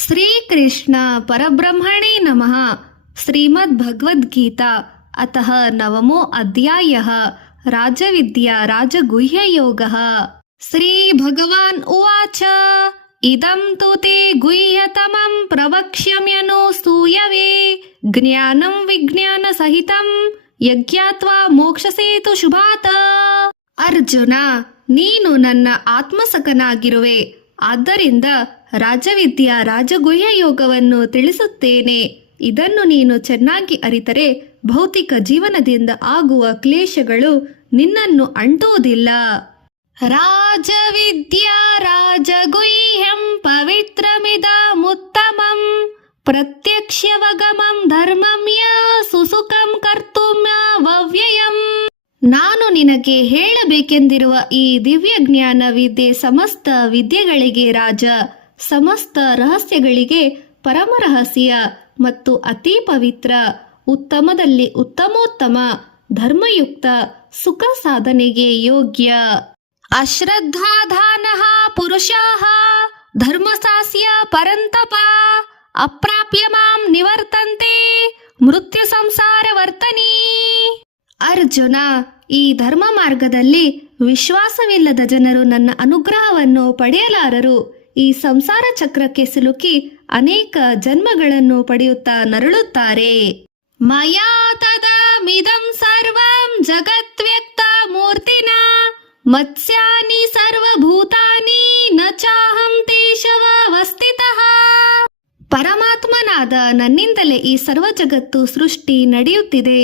श्रीकृष्ण परब्रह्मणे नमः। श्रीमद्भगवद्गीता अतः नवमो अध्यायः राजविद्या राजगुह्ययोगः। श्रीभगवान् उवाच इदं तु ते गुह्यतमं प्रवक्ष्यम्यनो सूयवे ज्ञानं विज्ञानसहितं यज्ञात्वा ಮೋಕ್ಷಸೇತು ಶುಭಾತ। ಅರ್ಜುನ, ನೀನು ನನ್ನ ಆತ್ಮಸಖನಾಗಿರುವೆ, ಆದ್ದರಿಂದ ರಾಜವಿದ್ಯಾ ರಾಜಗುಹ್ಯ ಯೋಗವನ್ನು ತಿಳಿಸುತ್ತೇನೆ. ಇದನ್ನು ನೀನು ಚೆನ್ನಾಗಿ ಅರಿತರೆ ಭೌತಿಕ ಜೀವನದಿಂದ ಆಗುವ ಕ್ಲೇಶಗಳು ನಿನ್ನನ್ನು ಅಂಟುವುದಿಲ್ಲ. ರಾಜವಿದ್ಯಾ ರಾಜಗುಹ್ಯಂ ಪವಿತ್ರಮಿದಮುತ್ತಮಂ ಪ್ರತ್ಯಕ್ಷವಗಮಂ ಧರ್ಮಂ ಯ ಸುಸುಖಂ ಕರ್ತುಂ ಅವ್ಯಯಂ. ನಾನು ನಿನಗೆ ಹೇಳಬೇಕೆಂದಿರುವ ಈ ದಿವ್ಯ ಜ್ಞಾನ ವಿದ್ಯೆ ಸಮಸ್ತ ವಿದ್ಯೆಗಳಿಗೆ ರಾಜ, ಸಮಸ್ತ ರಹಸ್ಯಗಳಿಗೆ ಪರಮ ರಹಸ್ಯ ಮತ್ತು ಅತಿ ಪವಿತ್ರ, ಉತ್ತಮದಲ್ಲಿ ಉತ್ತಮೋತ್ತಮ, ಧರ್ಮಯುಕ್ತ, ಸುಖ ಸಾಧನೆಗೆ ಯೋಗ್ಯ. ಅಶ್ರದ್ಧಾಧಾನಃ ಪುರುಷಾಃ ಧರ್ಮಸಾಸ್ಯ ಪರಂತಪ ಅಪ್ರಾಪ್ಯ ಮಾಂ ನಿವರ್ತಂತೆ ಮೃತ್ಯು ಸಂಸಾರ ವರ್ತನಿ. ಅರ್ಜುನ, ಈ ಧರ್ಮ ಮಾರ್ಗದಲ್ಲಿ ವಿಶ್ವಾಸವಿಲ್ಲದ ಜನರು ನನ್ನ ಅನುಗ್ರಹವನ್ನು ಪಡೆಯಲಾರರು. ಈ ಸಂಸಾರ ಚಕ್ರಕ್ಕೆ ಸಿಲುಕಿ ಅನೇಕ ಜನ್ಮಗಳನ್ನು ಪಡೆಯುತ್ತಾ ನರಳುತ್ತಾರೆ. ಮಯಾ ತದಮಿದಂ ಸರ್ವಂ ಜಗದ್ವ್ಯಕ್ತ ಮೂರ್ತಿನ ಮತ್ಸ್ಯಾನಿ ಸರ್ವಭೂತಾನಿ ನ ಚಾಹಂ ತೇಷವ ಅವಸ್ಥಿತಃ. ಪರಮಾತ್ಮನಾದ ನನ್ನಿಂದಲೇ ಈ ಸರ್ವ ಜಗತ್ತು ಸೃಷ್ಟಿ ನಡೆಯುತ್ತಿದೆ.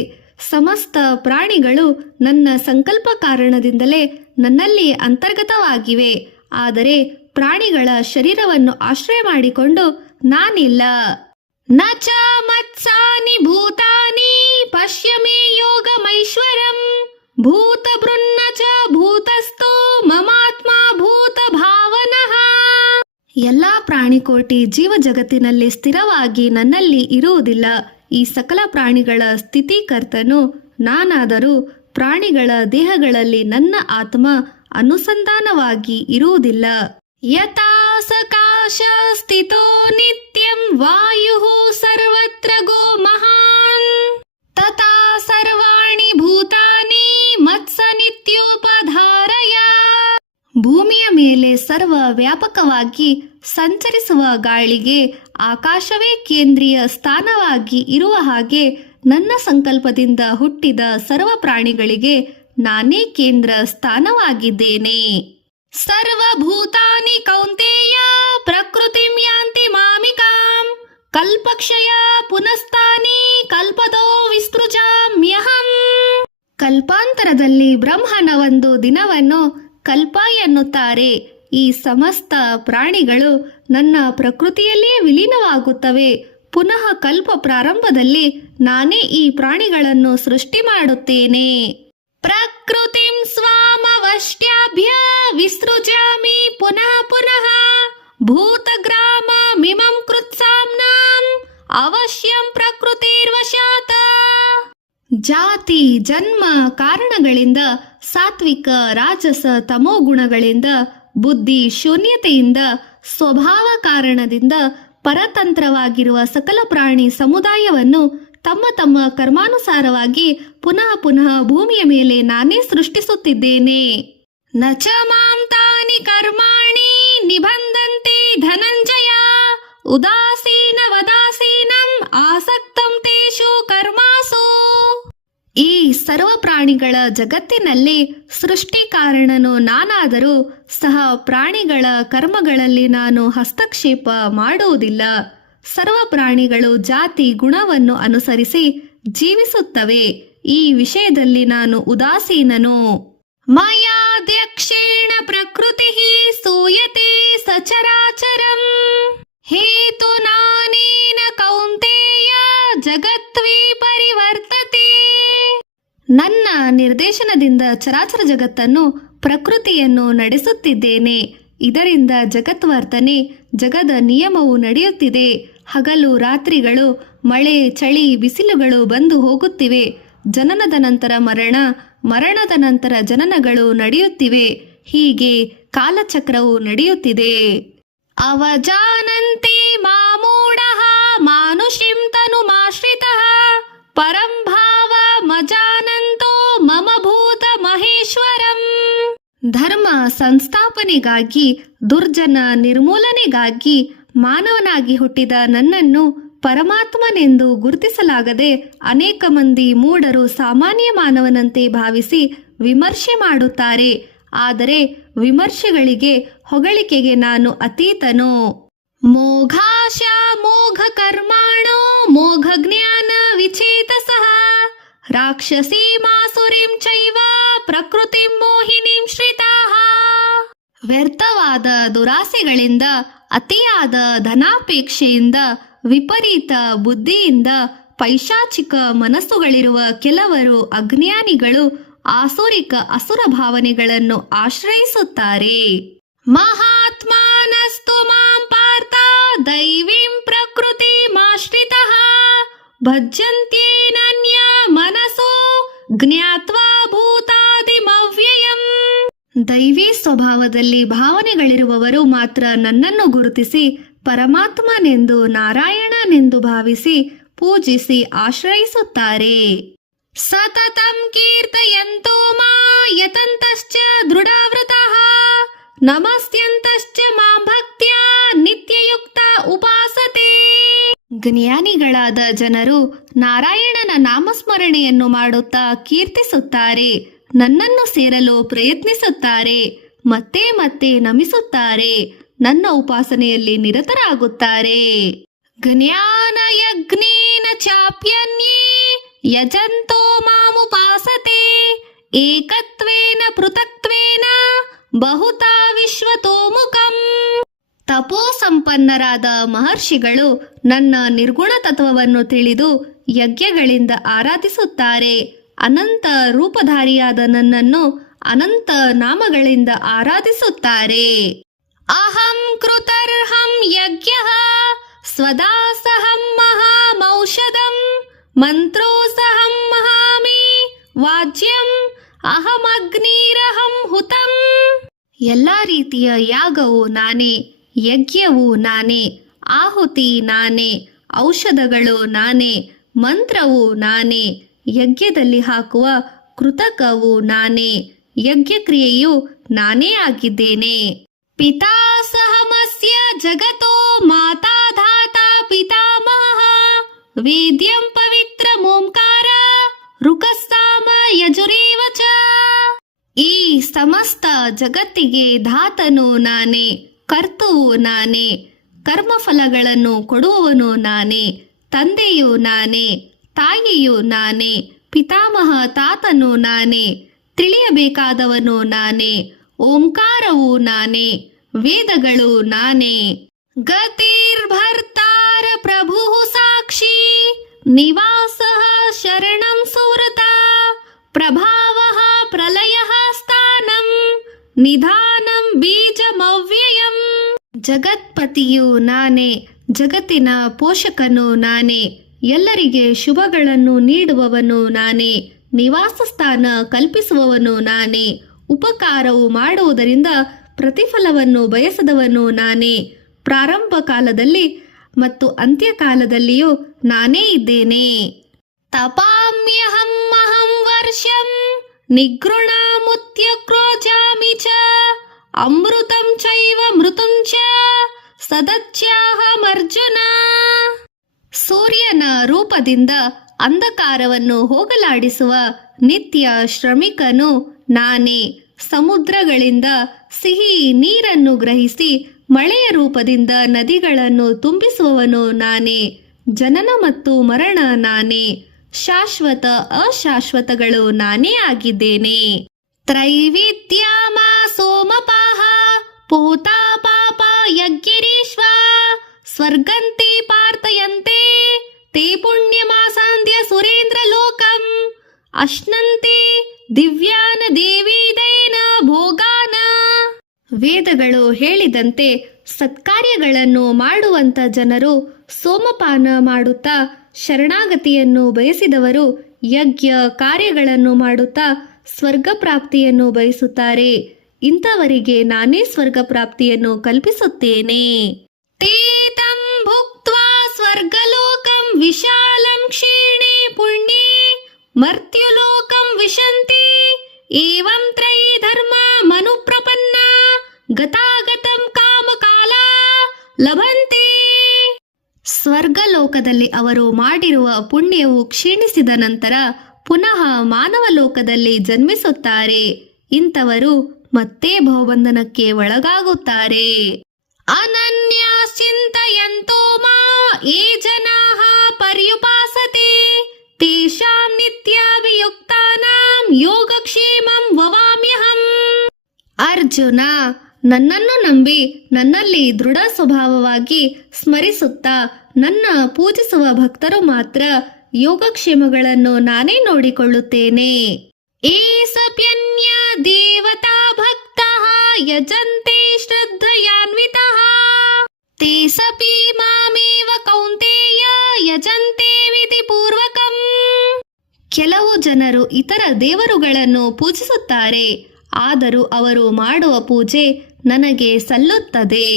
ಸಮಸ್ತ ಪ್ರಾಣಿಗಳು ನನ್ನ ಸಂಕಲ್ಪ ಕಾರಣದಿಂದಲೇ ನನ್ನಲ್ಲಿ ಅಂತರ್ಗತವಾಗಿವೆ. ಆದರೆ ಪ್ರಾಣಿಗಳ ಶರೀರವನ್ನು ಆಶ್ರಯ ಮಾಡಿಕೊಂಡು ನಾನಿಲ್ಲ. ನ ಚ ಮತ್ಸಾನಿ ಭೂತಾನಿ ಪಶ್ಯ ಮೇ ಯೋಗಮೈಶ್ವರಂ ಭೂತ ಬೃನ್ನ ಚ ಭೂತಸ್ಥೋ ಮಮಾತ್ಮ ಭೂತ ಭಾವನಃ. ಎಲ್ಲಾ ಪ್ರಾಣಿಕೋಟಿ ಜೀವ ಜಗತ್ತಿನಲ್ಲಿ ಸ್ಥಿರವಾಗಿ ನನ್ನಲ್ಲಿ ಇರುವುದಿಲ್ಲ. ಈ ಸಕಲ ಪ್ರಾಣಿಗಳ ಸ್ಥಿತಿಕರ್ತನು ನಾನಾದರೂ ಪ್ರಾಣಿಗಳ ದೇಹಗಳಲ್ಲಿ ನನ್ನ ಆತ್ಮ ಅನುಸಂಧಾನವಾಗಿ ಇರುವುದಿಲ್ಲ. ಯಥಾ ಸಕಾಶ ಸ್ಥಿತೋ ನಿತ್ಯಂ ವಾಯುಃ ಸರ್ವತ್ರ ಗೋ ಮಹಾನ್ ತಥಾ ಸರ್ವಾಣಿ ಭೂತಾನಿ ಮತ್ಸ ನಿತ್ಯೋಪಧಾರಯ. ಭೂಮಿಯ ಮೇಲೆ ಸರ್ವ ವ್ಯಾಪಕವಾಗಿ ಸಂಚರಿಸುವ ಗಾಳಿಗೆ ಆಕಾಶವೇ ಕೇಂದ್ರೀಯ ಸ್ಥಾನವಾಗಿ ಇರುವ ಹಾಗೆ ನನ್ನ ಸಂಕಲ್ಪದಿಂದ ಹುಟ್ಟಿದ ಸರ್ವ ಪ್ರಾಣಿಗಳಿಗೆ ನಾನೇ ಕೇಂದ್ರ ಸ್ಥಾನವಾಗಿದ್ದೇನೆ. ಸರ್ವಭೂತಾನಿ ಕೌಂತೇಯ ಪ್ರಕೃತಿಂ ಯಾಂತಿ ಮಾಮಿಕಾಂ ಕಲ್ಪಕ್ಷಯ ಪುನಸ್ತಾನಿ ಕಲ್ಪದೋ ವಿಸ್ತೃಜಾಮ್ಯಹಂ. ಕಲ್ಪಾಂತರದಲ್ಲಿ ಬ್ರಹ್ಮನ ಒಂದು ದಿನವನ್ನು ಕಲ್ಪ ಎನ್ನುತ್ತಾರೆ. ಈ ಸಮಸ್ತ ಪ್ರಾಣಿಗಳು ನನ್ನ ಪ್ರಕೃತಿಯಲ್ಲಿಯೇ ವಿಲೀನವಾಗುತ್ತವೆ. ಪುನಃ ಕಲ್ಪ ಪ್ರಾರಂಭದಲ್ಲಿ ನಾನೇ ಈ ಪ್ರಾಣಿಗಳನ್ನು ಸೃಷ್ಟಿ ಮಾಡುತ್ತೇನೆ. ಪ್ರಕೃತಿಂ ಸ್ವಾಮವಷ್ಟ್ಯಾಭ್ಯ ವಿಸೃಜಾಮಿ ಪುನಃ ಪುನಃ ಭೂತಗ್ರಾಮ ಮಿಮಂ ಕೃತ್ಸಾಮ್ನಾಂ ಅವಶ್ಯಂ ಪ್ರಕೃತಿರ್ವಶಾತ್. ಜಾತಿ ಜನ್ಮ ಕಾರಣಗಳಿಂದ, ಸಾತ್ವಿಕ ರಾಜಸ ತಮೋ ಗುಣಗಳಿಂದ, ಬುದ್ಧಿ ಶೂನ್ಯತೆಯಿಂದ, ಸ್ವಭಾವ ಕಾರಣದಿಂದ ಪರತಂತ್ರವಾಗಿರುವ ಸಕಲ ಪ್ರಾಣಿ ಸಮುದಾಯವನ್ನು ತಮ್ಮ ತಮ್ಮ ಕರ್ಮಾನುಸಾರವಾಗಿ ಪುನಃ ಪುನಃ ಭೂಮಿಯ ಮೇಲೆ ನಾನೇ ಸೃಷ್ಟಿಸುತ್ತಿದ್ದೇನೆ. ನ ಚ ಮಾಂ ತಾನಿ ಕರ್ಮಾಣಿ ನಿಬಂಧಂತೆ ಧನಂಜಯ ಉದಾಸೀನ ವದಾಸೀನಂ ಆಸಕ್ತಂ ತೇಷು ಕರ್ಮಾಸು. ಈ ಸರ್ವ ಪ್ರಾಣಿಗಳ ಜಗತ್ತಿನಲ್ಲಿ ಸೃಷ್ಟಿ ಕಾರಣನು ನಾನಾದರೂ ಸಹ ಪ್ರಾಣಿಗಳ ಕರ್ಮಗಳಲ್ಲಿ ನಾನು ಹಸ್ತಕ್ಷೇಪ ಮಾಡುವುದಿಲ್ಲ. ಸರ್ವ ಪ್ರಾಣಿಗಳು ಜಾತಿ ಗುಣವನ್ನು ಅನುಸರಿಸಿ ಜೀವಿಸುತ್ತವೆ. ಈ ವಿಷಯದಲ್ಲಿ ನಾನು ಉದಾಸೀನನು. ಮಯಾಧ್ಯಕ್ಷೇಣ ಪ್ರಕೃತಿ ಸೂಯತೆ ಸಚರಾಚರಂ ಹೇತು ನಾನೇನ ಕೌಂತೇಯ ಜಗತ್ವೇ ಪರಿವರ್ತತೆ. ನನ್ನ ನಿರ್ದೇಶನದಿಂದ ಚರಾಚರ ಜಗತ್ತನ್ನು ಪ್ರಕೃತಿಯನ್ನು ನಡೆಸುತ್ತಿದ್ದೇನೆ. ಇದರಿಂದ ಜಗತ್ವರ್ತನೆ, ಜಗದ ನಿಯಮವು ನಡೆಯುತ್ತಿದೆ. ಹಗಲು ರಾತ್ರಿಗಳು, ಮಳೆ ಚಳಿ ಬಿಸಿಲುಗಳು ಬಂದು ಹೋಗುತ್ತಿವೆ. ಜನನದ ನಂತರ ಮರಣ, ಮರಣದ ನಂತರ ಜನನಗಳು ನಡೆಯುತ್ತಿವೆ. ಹೀಗೆ ಕಾಲಚಕ್ರವು ನಡೆಯುತ್ತಿದೆ. ಅವಜಾನಂತೆ ಮಾಂ ಧರ್ಮ ಸಂಸ್ಥಾಪನೆಗಾಗಿ, ದುರ್ಜನ ನಿರ್ಮೂಲನೆಗಾಗಿ ಮಾನವನಾಗಿ ಹುಟ್ಟಿದ ನನ್ನನ್ನು ಪರಮಾತ್ಮನೆಂದು ಗುರುತಿಸಲಾಗದೆ ಅನೇಕ ಮಂದಿ ಮೂಢರು ಸಾಮಾನ್ಯ ಮಾನವನಂತೆ ಭಾವಿಸಿ ವಿಮರ್ಶೆ ಮಾಡುತ್ತಾರೆ. ಆದರೆ ವಿಮರ್ಶೆಗಳಿಗೆ, ಹೊಗಳಿಕೆಗೆ ನಾನು ಅತೀತನು. ಮೋಘಾಶ ಮೋಘ ಕರ್ಮಾಣೋ ಮೋಘ ಜ್ಞಾನ ವಿಚೇತಸಃ ರಾಕ್ಷಸೀ ಮಾಸುರಿಂ ಚೈವ ಪ್ರಕೃತಿಂ ಮೋಹಿನಿಂ ಶ್ರಿತಾಃ. ವ್ಯರ್ಥವಾದ ದುರಾಸೆಗಳಿಂದ, ಅತಿಯಾದ ಧನಾಪೇಕ್ಷೆಯಿಂದ, ವಿಪರೀತ ಬುದ್ಧಿಯಿಂದ, ಪೈಶಾಚಿಕ ಮನಸ್ಸುಗಳಿರುವ ಕೆಲವರು ಅಜ್ಞಾನಿಗಳು ಆಸುರಿಕ ಅಸುರ ಭಾವನೆಗಳನ್ನು ಆಶ್ರಯಿಸುತ್ತಾರೆ. ಮಹಾತ್ಮಾನಸ್ತು ಮಾಂ ಪಾರ್ಥ ದೈವೀಂ ಪ್ರಕೃತಿಮಾಶ್ರಿತಃ ಭಜ್ಯಂತ್ಯೇನನ್ಯ ಮನಸೋ ಜ್ಞಾತ್ವಾ ಭೂತಾದಿಮವ್ಯಯಂ. ದೈವಿ ಸ್ವಭಾವದಲ್ಲಿ ಭಾವನೆಗಳಿರುವವರು ಮಾತ್ರ ನನ್ನನ್ನು ಗುರುತಿಸಿ ಪರಮಾತ್ಮನೆಂದು, ನಾರಾಯಣನೆಂದು ಭಾವಿಸಿ ಪೂಜಿಸಿ ಆಶ್ರಯಿಸುತ್ತಾರೆ. ಸತತಂ ಕೀರ್ತಯಂತೋ ಮಾ ಯತಂತಶ್ಚ ದೃಢವ್ರತಃ ನಮಸ್ಯಂತಶ್ಚ ಮಾಂ ಭಕ್ತ್ಯಾ ನಿತ್ಯಯುಕ್ತ ಉಪಾಸತೆ. ಜ್ಞಾನಿಗಳಾದ ಜನರು ನಾರಾಯಣನ ನಾಮಸ್ಮರಣೆಯನ್ನು ಮಾಡುತ್ತಾ ಕೀರ್ತಿಸುತ್ತಾರೆ, ನನ್ನನ್ನು ಸೇರಲು ಪ್ರಯತ್ನಿಸುತ್ತಾರೆ, ಮತ್ತೆ ಮತ್ತೆ ನಮಿಸುತ್ತಾರೆ, ನನ್ನ ಉಪಾಸನೆಯಲ್ಲಿ ನಿರತರಾಗುತ್ತಾರೆ. ಜ್ಞಾನ ಯಜ್ಞೇನ ಚಾಪ್ಯನ್ಯೇ ಯಜಂತೋ ಮಾಮುಪಾಸತೆ ಏಕತ್ವೇನ ಪೃಥಕ್ತ್ವೇನ ಬಹುತಾ ವಿಶ್ವತೋಮುಖಂ. ತಪೋ ಸಂಪನ್ನರಾದ ಮಹರ್ಷಿಗಳು ನನ್ನ ನಿರ್ಗುಣ ತತ್ವವನ್ನು ತಿಳಿದು ಯಜ್ಞಗಳಿಂದ ಆರಾಧಿಸುತ್ತಾರೆ. ಅನಂತ ರೂಪಧಾರಿಯಾದ ನನ್ನನ್ನು ಅನಂತ ನಾಮಗಳಿಂದ ಆರಾಧಿಸುತ್ತಾರೆ. ಅಹಂ ಕೃತರ್ಹಂ ಯಜ್ಞಃ ಸ್ವದಾಸಹಂ ಮಹಾಮೌಷಧಂ ಮಂತ್ರೋಸಹಂ ಮಹಾಮಿ ವಾಜ್ಯಂ ಅಹಮಗ್ನಿರಹಂ ಹುತಂ. ಎಲ್ಲ ರೀತಿಯ ಯಾಗವು ನಾನೇ, ಯಜ್ಞವು ನಾನೇ, ಆಹುತಿ ನಾನೇ, ಔಷಧಗಳು ನಾನೇ, ಮಂತ್ರವು ನಾನೇ, ಯಜ್ಞದಲ್ಲಿ ಹಾಕುವ ಕೃತಕವು ನಾನೇ, ಯಜ್ಞಕ್ರಿಯೆಯು ನಾನೇ ಆಗಿದ್ದೇನೆ. ಪಿತಾ ಸಹಮಸ್ಯ ಜಗತೋ ಮಾತಾ ಧಾತಾ ಪಿತಾಮಹಃ ವೇದ್ಯಂ ಪವಿತ್ರ ಓಂಕಾರ ಋಕಸ್ಸಾಮ ಯಜುರೇವ ಚ. ಈ ಸಮಸ್ತ ಜಗತ್ತಿಗೆ ಧಾತನು ನಾನೇ, ಕರ್ತುವು ನಾನೇ, ಕರ್ಮಫಲಗಳನ್ನು ಕೊಡುವವನು ನಾನೇ, ತಂದೆಯು ನಾನೇ, ತಾಯಿಯು ನಾನೇ, ಪಿತಾಮಹ ತಾತನು ನಾನೇ, ತಿಳಿಯಬೇಕಾದವನು ನಾನೇ, ಓಂಕಾರವು ನಾನೇ, ವೇದಗಳು ನಾನೇ. ಗತಿರ್ಭರ್ತಾರ ಪ್ರಭು ಸಾಕ್ಷಿ ನಿವಾಸಃ ಶರಣಂ ಸುವ್ರತ ಪ್ರಭಾವಃ ಪ್ರಲಯಃ ಸ್ಥಾನಂ ನಿಧಾನಂ ಬೀಜಮವ್ಯಯಂ. ಜಗತ್ಪತಿಯು ನಾನೇ, ಜಗತ್ತಿನ ಪೋಷಕನು ನಾನೇ, ಎಲ್ಲರಿಗೆ ಶುಭಗಳನ್ನು ನೀಡುವವನು ನಾನೇ, ನಿವಾಸ ಸ್ಥಾನ ಕಲ್ಪಿಸುವವನು ನಾನೇ, ಉಪಕಾರವು ಮಾಡುವುದರಿಂದ ಪ್ರತಿಫಲವನ್ನು ಬಯಸದವನು ನಾನೇ. ಪ್ರಾರಂಭ ಕಾಲದಲ್ಲಿ ಮತ್ತು ಅಂತ್ಯಕಾಲದಲ್ಲಿಯೂ ನಾನೇ ಇದ್ದೇನೆ. ತಪಾಮ್ಯಹಂ ಅಹಂ ವರ್ಷಂ ನಿಗೃಣಾಮುತ್ಯಕ್ರೋಜಾಮಿ ಚ ಅಮೃತಂ ಚೈವ ಮೃತುಂ ಚ ಸದಚ್ಯಾಹಮರ್ಜುನ. ಸೂರ್ಯನ ರೂಪದಿಂದ ಅಂಧಕಾರವನ್ನು ಹೋಗಲಾಡಿಸುವ ನಿತ್ಯ ಶ್ರಮಿಕನು ನಾನೇ. ಸಮುದ್ರಗಳಿಂದ ಸಿಹಿ ನೀರನ್ನು ಗ್ರಹಿಸಿ ಮಳೆಯ ರೂಪದಿಂದ ನದಿಗಳನ್ನು ತುಂಬಿಸುವವನು ನಾನೇ. ಜನನ ಮತ್ತು ಮರಣ ನಾನೇ, ಶಾಶ್ವತ ಅಶಾಶ್ವತಗಳು ನಾನೇ ಆಗಿದ್ದೇನೆ. ತ್ರೈವಿದ್ಯಾಮ ಸೋಮಪಾಹ ಪೂತಾ ಪಾಪ ಯಜ್ಞರೀಶ್ವ ಸ್ವರ್ಗಂತೆ ಪಾರ್ಥಯಂತೆ ತೇ ಪುಣ್ಯಮಾಸಾಂದ್ಯ ಸುರೇಂದ್ರ ಲೋಕಂ ಅಶ್ನಂತೆ ದಿವ್ಯಾನ ದೇವೀದಯನ ಭೋಗಾನ. ವೇದಗಳು ಹೇಳಿದಂತೆ ಸತ್ಕಾರ್ಯಗಳನ್ನು ಮಾಡುವಂತ ಜನರು ಸೋಮಪಾನ ಮಾಡುತ್ತಾ ಶರಣಾಗತಿಯನ್ನು ಬಯಸಿದವರು ಯಜ್ಞ ಕಾರ್ಯಗಳನ್ನು ಮಾಡುತ್ತಾ ಸ್ವರ್ಗ ಪ್ರಾಪ್ತಿಯನ್ನು ಬಯಸುತ್ತಾರೆ. ಇಂಥವರಿಗೆ ನಾನೇ ಸ್ವರ್ಗ ಪ್ರಾಪ್ತಿಯನ್ನು ಕಲ್ಪಿಸುತ್ತೇನೆ. ತೇತಂ ಭುಕ್ತ್ವಾ ಸ್ವರ್ಗಲೋಕಂ ವಿಶಾಲಂ ಕ್ಷೀಣೆ ಪುಣ್ಯೇ ಮರ್ತ್ಯುಲೋಕಂ ವಿಶಂತಿ ಏವಂ ತ್ರಯೀ ಧರ್ಮ ಮನು ಸ್ವರ್ಗಲೋಕದಲ್ಲಿ ಅವರು ಮಾಡಿರುವ ಪುಣ್ಯವು ಕ್ಷೀಣಿಸಿದ ನಂತರ ಪುನಃ ಮಾನವ ಲೋಕದಲ್ಲಿ ಜನ್ಮಿಸುತ್ತಾರೆ. ಇಂಥವರು ಮತ್ತೆ ಭವಬಂಧನಕ್ಕೆ ಒಳಗಾಗುತ್ತಾರೆ. ಅನನ್ಯಾಶ್ಚಿಂತಯಂತೋ ಮಾ ಯೇ ಜನಾಃ ಪರ್ಯುಪಾಸತೆ ತೇಷಾಂ ನಿತ್ಯಾಭಿಯುಕ್ತಾನಾಂ ಯೋಗಕ್ಷೇಮಂ ವವಾಮ್ಯಹಂ. ಅರ್ಜುನ, ನನ್ನನ್ನು ನಂಬಿ ನನ್ನಲ್ಲಿ ದೃಢ ಸ್ವಭಾವವಾಗಿ ಸ್ಮರಿಸುತ್ತಾ ನನ್ನ ಪೂಜಿಸುವ ಭಕ್ತರು ಮಾತ್ರ ಯೋಗಕ್ಷೇಮಗಳನ್ನು ನಾನೇ ನೋಡಿಕೊಳ್ಳುತ್ತೇನೆ. ಏಸಪ್ಯನ್ಯ ದೇವತಾ ಭಕ್ತಃ ಯಜಂತೆ ಶ್ರದ್ಧಯಾನ್ವಿತಃ ತೇ ಸಪಿ ಮಾಮೇವ ಕೌಂತೇಯ ಯಜಂತೆ ವಿಧಿಪೂರ್ವಕಂ. ಕೆಲವು ಜನರು ಇತರ ದೇವರುಗಳನ್ನು ಪೂಜಿಸುತ್ತಾರೆ, ಆದರೂ ಅವರು ಮಾಡುವ ಪೂಜೆ ನನಗೆ ಸಲ್ಲುತ್ತದೆ.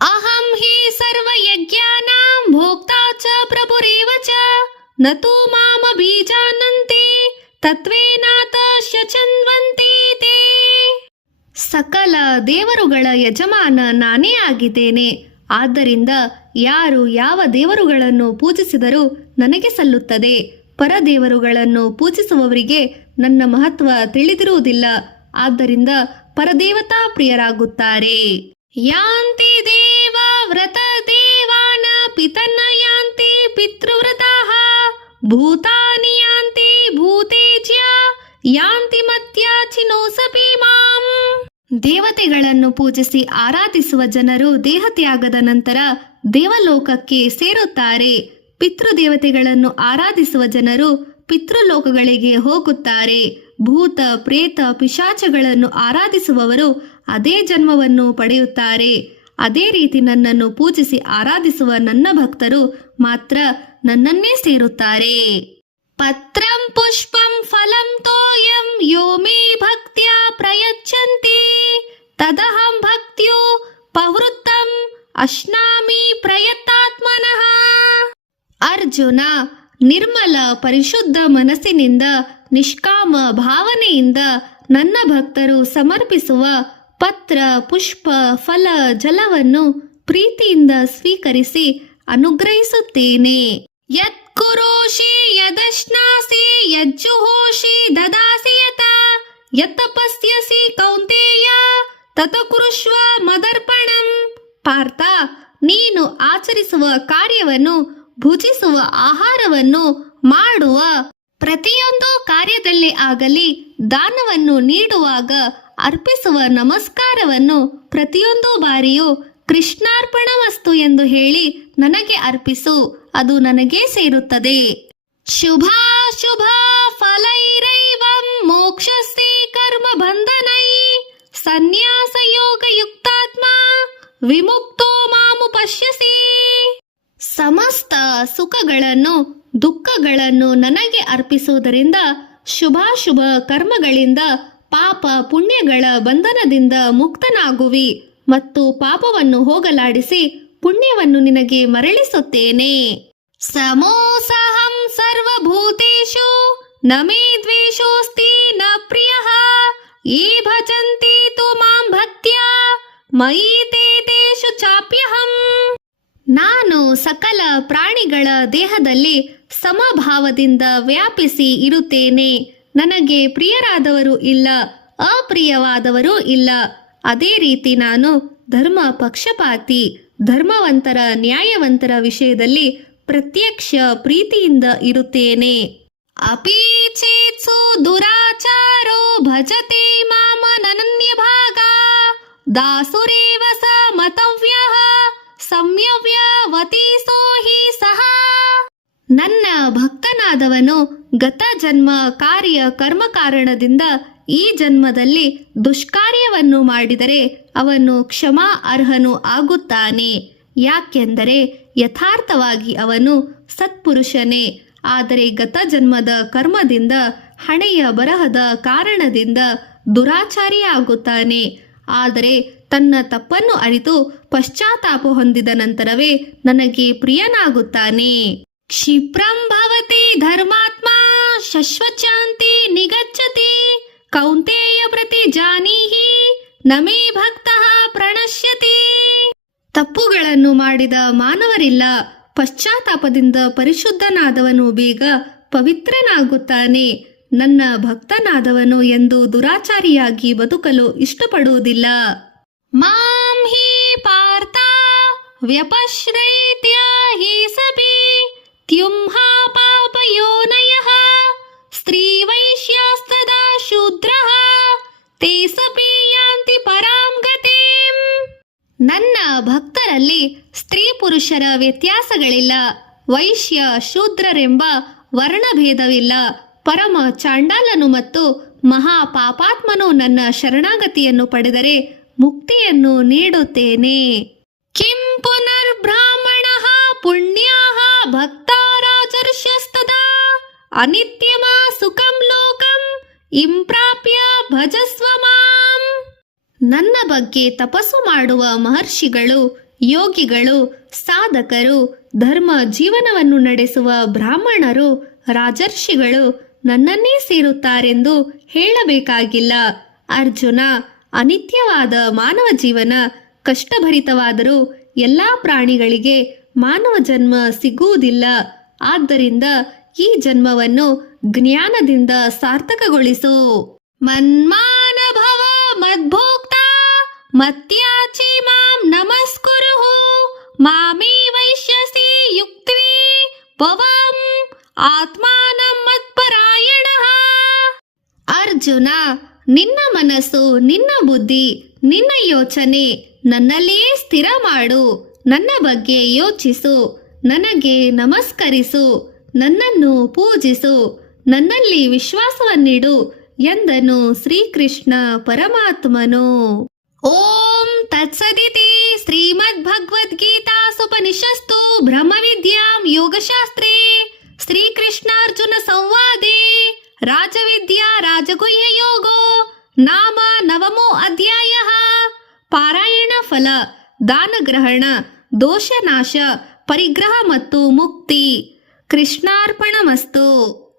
ಅಹಂ ಹಿ ಸರ್ವಯಜ್ಞಾನಾಂ ಭೋಕ್ತಾ ಚ ಪ್ರಭುರೇವ ಚ ನತು ಮಾಮ ಬೀಜಾನಂತೆ ತತ್ವೇನಾತ ಶಚನ್ವಂತೆ ತೇ. ಸಕಲ ದೇವರುಗಳ ಯಜಮಾನ ನಾನೇ ಆಗಿದ್ದೇನೆ. ಆದ್ದರಿಂದ ಯಾರು ಯಾವ ದೇವರುಗಳನ್ನು ಪೂಜಿಸಿದರೂ ನನಗೆ ಸಲ್ಲುತ್ತದೆ. ಪರದೇವರುಗಳನ್ನು ಪೂಜಿಸುವವರಿಗೆ ನನ್ನ ಮಹತ್ವ ತಿಳಿದಿರುವುದಿಲ್ಲ. ಆದ್ದರಿಂದ ಪರದೇವತಾ ಪ್ರಿಯರಾಗುತ್ತಾರೆ. ಯಾಂತಿ ದೇವ ವ್ರತ ದೇವಾನ ಪಿತನ್ನ ಯಾಂತಿ ಪಿತೃವ್ರತಾಃ ಭೂತಾನಿ ಯಾಂತಿ ಭೂತೇಜ್ಯ ಯಾಂತಿ ಮತ್ಯಾಚಿನೋಸಪಿ ಮಾಂ. ದೇವತೆಗಳನ್ನು ಪೂಜಿಸಿ ಆರಾಧಿಸುವ ಜನರು ದೇಹತ್ಯಾಗದ ನಂತರ ದೇವಲೋಕಕ್ಕೆ ಸೇರುತ್ತಾರೆ. ಪಿತೃದೇವತೆಗಳನ್ನು ಆರಾಧಿಸುವ ಜನರು ಪಿತೃಲೋಕಗಳಿಗೆ ಹೋಗುತ್ತಾರೆ. ಭೂತ ಪ್ರೇತ ಪಿಶಾಚಗಳನ್ನು ಆರಾಧಿಸುವವರು ಅದೇ ಜನ್ಮವನ್ನು ಪಡೆಯುತ್ತಾರೆ. ಅದೇ ರೀತಿ ನನ್ನನ್ನು ಪೂಜಿಸಿ ಆರಾಧಿಸುವ ನನ್ನ ಭಕ್ತರು ಮಾತ್ರ ನನ್ನನ್ನೇ ಸೇರುತ್ತಾರೆ. ಪತ್ರಂ ಪುಷ್ಪಂ ಫಲಂ ತೋಯಂ ಯೋ ಮೇ ಭಕ್ತ್ಯಾ ಪ್ರಯಚ್ಛಂತಿ ತದಹಂ ಭಕ್ತ್ಯೋ ಪವೃತ್ತಂ ಅಶ್ನಾಮಿ ಪ್ರಯತ್ತಾತ್ಮನಃ. ಅರ್ಜುನ, ನಿರ್ಮಲ ಪರಿಶುದ್ಧ ಮನಸ್ಸಿನಿಂದ ನಿಷ್ಕಾಮ ಭಾವನೆಯಿಂದ ನನ್ನ ಭಕ್ತರು ಸಮರ್ಪಿಸುವ ಪತ್ರ ಪುಷ್ಪ ಫಲ ಜಲವನ್ನು ಪ್ರೀತಿಯಿಂದ ಸ್ವೀಕರಿಸಿ ಅನುಗ್ರಹಿಸುತ್ತೇನೆ. ಯತ್ ಕುರೋಷಿ ಯದಶ್ನಾಸಿ ಯಜ್ಜುಹೋಷಿ ದದಾಸಿ ಯತ ಯತಪಸ್ಯಸಿ ಕೌಂತೇಯ ತತ ಕುರುಷ್ವ ಮದರ್ಪಣಂ. ಪಾರ್ಥ, ನೀನು ಆಚರಿಸುವ ಕಾರ್ಯವನ್ನು, ಭುಜಿಸುವ ಆಹಾರವನ್ನು, ಮಾಡುವ ಪ್ರತಿಯೊಂದು ಕಾರ್ಯದಲ್ಲಿ ಆಗಲಿ, ದಾನವನ್ನು ನೀಡುವಾಗ ಅರ್ಪಿಸುವ ನಮಸ್ಕಾರವನ್ನು ಪ್ರತಿಯೊಂದು ಬಾರಿಯೂ ಕೃಷ್ಣಾರ್ಪಣಮಸ್ತು ಎಂದು ಹೇಳಿ ನನಗೆ ಅರ್ಪಿಸು, ಅದು ನನಗೇ ಸೇರುತ್ತದೆ. ಶುಭಾಶುಭ ಫಲೈರೈವಂ ಮೋಕ್ಷಸ್ತೆ ಕರ್ಮ ಬಂಧನೈ ಸನ್ಯಾಸ ಯೋಗ ಯುಕ್ತಾತ್ಮ ವಿಮುಕ್ತೋ ಮಾಮು ಪಶ್ಯಸಿ. ಸಮಸ್ತ ಸುಖಗಳನ್ನು ದುಃಖಗಳನ್ನು ನನಗೆ ಅರ್ಪಿಸುವುದರಿಂದ ಶುಭಾಶುಭ ಕರ್ಮಗಳಿಂದ ಪಾಪ ಪುಣ್ಯಗಳ ಬಂಧನದಿಂದ ಮುಕ್ತನಾಗುವಿ ಮತ್ತು ಪಾಪವನ್ನು ಹೋಗಲಾಡಿಸಿ ಪುಣ್ಯವನ್ನು ನಿನಗೆ ಮರಳಿಸುತ್ತೇನೆ. ಸಮೋಸಹಂ ಸರ್ವಭೂತೇಷು ನ ಮೇ ದ್ವೇಷೋಸ್ತಿ ನ ಪ್ರಿಯಃ ಯೇ ಭಜಂತಿ ತು ಮಾಂ ಭಕ್ತ್ಯಾ ಮಯಿ ತೇ ತೇಷು ಚಾಪ್ಯಹಂ. ನಾನು ಸಕಲ ಪ್ರಾಣಿಗಳ ದೇಹದಲ್ಲಿ ಸಮಭಾವದಿಂದ ವ್ಯಾಪಿಸಿ ಇರುತ್ತೇನೆ. ನನಗೆ ಪ್ರಿಯರಾದವರು ಇಲ್ಲ, ಅಪ್ರಿಯವಾದವರೂ ಇಲ್ಲ. ಅದೇ ರೀತಿ ನಾನು ಧರ್ಮ ಪಕ್ಷಪಾತಿ, ಧರ್ಮವಂತರ ನ್ಯಾಯವಂತರ ವಿಷಯದಲ್ಲಿ ಪ್ರತ್ಯಕ್ಷ ಪ್ರೀತಿಯಿಂದ ಇರುತ್ತೇನೆ. ಅಪಿ ಚೇತ್ಸು ದುರಾಚಾರೋ ಭಜತೆ ಮಾಮ ನನನ್ಯ ಭಾಗ ದಾಸುರೇವ ಸ ಮತವ್ಯಃ ಸಂಯವ್ಯವತಿ ಸೋಹಿ ಸಹ. ನನ್ನ ಭಕ್ತನಾದವನು ಗತ ಜನ್ಮ ಕಾರ್ಯ ಕರ್ಮ ಕಾರಣದಿಂದ ಈ ಜನ್ಮದಲ್ಲಿ ದುಷ್ಕಾರ್ಯವನ್ನು ಮಾಡಿದರೆ ಅವನು ಕ್ಷಮಾ ಅರ್ಹನು ಆಗುತ್ತಾನೆ. ಯಾಕೆಂದರೆ ಯಥಾರ್ಥವಾಗಿ ಅವನು ಸತ್ಪುರುಷನೇ. ಆದರೆ ಗತ ಜನ್ಮದ ಕರ್ಮದಿಂದ ಹಣೆಯ ಬರಹದ ಕಾರಣದಿಂದ ದುರಾಚಾರಿಯಾಗುತ್ತಾನೆ. ಆದರೆ ತನ್ನ ತಪ್ಪನ್ನು ಅರಿತು ಪಶ್ಚಾತ್ತಾಪ ಹೊಂದಿದ ನಂತರವೇ ನನಗೆ ಪ್ರಿಯನಾಗುತ್ತಾನೆ. ಕ್ಷಿಪ್ರಂ ಭವತಿ ಧರ್ಮಾತ್ಮ ಶಶ್ವಚಾಂತಿ ನಿಗಚ್ಚತಿ ಕೌಂತೇಯ ಪ್ರತಿ ಜಾನೀಹಿ ನಮೇ ಭಕ್ತಃ ಪ್ರಣಶ್ಯತಿ. ತಪ್ಪುಗಳನ್ನು ಮಾಡಿದ ಮಾನವರಿಲ್ಲ, ಪಶ್ಚಾತ್ತಾಪದಿಂದ ಪರಿಶುದ್ಧನಾದವನು ಬೇಗ ಪವಿತ್ರನಾಗುತ್ತಾನೆ. ನನ್ನ ಭಕ್ತನಾದವನು ಎಂದು ದುರಾಚಾರಿಯಾಗಿ ಬದುಕಲು ಇಷ್ಟಪಡುವುದಿಲ್ಲ. ಮಾಂ ಹಿ ಪಾರ್ಥ ವ್ಯಪಶ್ರೈತ್ಯ ಹಿ ಸಭಿ ತ್ಯುಂಹಾ ಪಾಪಯೋನಯಃ ಸ್ತ್ರೀವೈಶ್ಯಾಸ್ತದಾ ಶೂದ್ರಃ ತೇ ಸಭಿ ಯಾಂತಿ ಪರಾಂ ಗತಿಂ. ನನ್ನ ಭಕ್ತರಲ್ಲಿ ಸ್ತ್ರೀ ಪುರುಷರ ವ್ಯತ್ಯಾಸಗಳಿಲ್ಲ, ವೈಶ್ಯ ಶೂದ್ರರೆಂಬ ವರ್ಣಭೇದವಿಲ್ಲ. ಪರಮ ಚಾಂಡಾಲನು ಮತ್ತು ಮಹಾಪಾಪಾತ್ಮನು ನನ್ನ ಶರಣಾಗತಿಯನ್ನು ಪಡೆದರೆ ಮುಕ್ತಿಯನ್ನು ನೀಡುತ್ತೇನೆ. ಕಿಂ ಪುನರ್ಬ್ರಾಹ್ಮಣಃ ಪುಣ್ಯಾಃ ಭಕ್ತಾ ರಾಜರ್ಷಸ್ತದಾ ಅನಿತ್ಯಮಾ ಸುಖಂ ಲೋಕಂ ಇಂಪ್ರಾಪ್ಯ ಭಜಸ್ವ ಮಾಂ. ನನ್ನ ಬಗ್ಗೆ ತಪಸ್ಸು ಮಾಡುವ ಮಹರ್ಷಿಗಳು, ಯೋಗಿಗಳು, ಸಾಧಕರು, ಧರ್ಮ ಜೀವನವನ್ನು ನಡೆಸುವ ಬ್ರಾಹ್ಮಣರು, ರಾಜರ್ಷಿಗಳು ನನ್ನನ್ನೇ ಸೇರುತ್ತಾರೆಂದು ಹೇಳಬೇಕಾಗಿಲ್ಲ. ಅರ್ಜುನ, ಅನಿತ್ಯವಾದ ಮಾನವ ಜೀವನ ಕಷ್ಟಭರಿತವಾದರೂ ಎಲ್ಲ ಪ್ರಾಣಿಗಳಿಗೆ ಮಾನವ ಜನ್ಮ ಸಿಗುವುದಿಲ್ಲ. ಆದ್ದರಿಂದ ಈ ಜನ್ಮವನ್ನು ಜ್ಞಾನದಿಂದ ಸಾರ್ಥಕಗೊಳಿಸು. ಮನ್ಮಾನ ಭವ ಮದ್ಭೋಕ್ತ ಮತ್ಯಾಚಿ ಮಾಂ ನಮಸ್ಕುರುಹು ಮಾಮೇ ವೈಶ್ಯಸಿ ಯುಕ್ತ್ವೇ ಭವಂ ಆತ್ಮಾನಂ ಮತ್ಪರಾಯಣಃ. ಅರ್ಜುನ, ನಿನ್ನ ಮನಸ್ಸು, ನಿನ್ನ ಬುದ್ಧಿ, ನಿನ್ನ ಯೋಚನೆ ನನ್ನಲ್ಲಿಯೇ ಸ್ಥಿರ ಮಾಡು. ನನ್ನ ಬಗ್ಗೆ ಯೋಚಿಸು, ನನಗೆ ನಮಸ್ಕರಿಸು, ನನ್ನನ್ನು ಪೂಜಿಸು, ನನ್ನಲ್ಲಿ ವಿಶ್ವಾಸವನ್ನಿಡು ಎಂದನು ಶ್ರೀಕೃಷ್ಣ ಪರಮಾತ್ಮನು. ಓಂ ತತ್ಸದಿತಿ ಶ್ರೀಮದ್ಭಗವದ್ಗೀತಾಸುಪನಿಷತ್ಸು ಬ್ರಹ್ಮವಿದ್ಯಾಂ ಯೋಗಶಾಸ್ತ್ರೇ ಶ್ರೀಕೃಷ್ಣಾರ್ಜುನ ಸಂವಾದೇ ರಾಜವಿದ್ಯಾ ರಾಜಗುಹ್ಯ ಯೋಗೋ ನಾಮ ನವಮೋ ಅಧ್ಯಾಯಃ. ಪಾರಾಯಣ ಫಲ, ದಾನಗ್ರಹಣ, ದೋಷನಾಶ, ಪರಿಗ್ರಹ ಮತ್ತು ಮುಕ್ತಿ. ಕೃಷ್ಣಾರ್ಪಣಮಸ್ತು.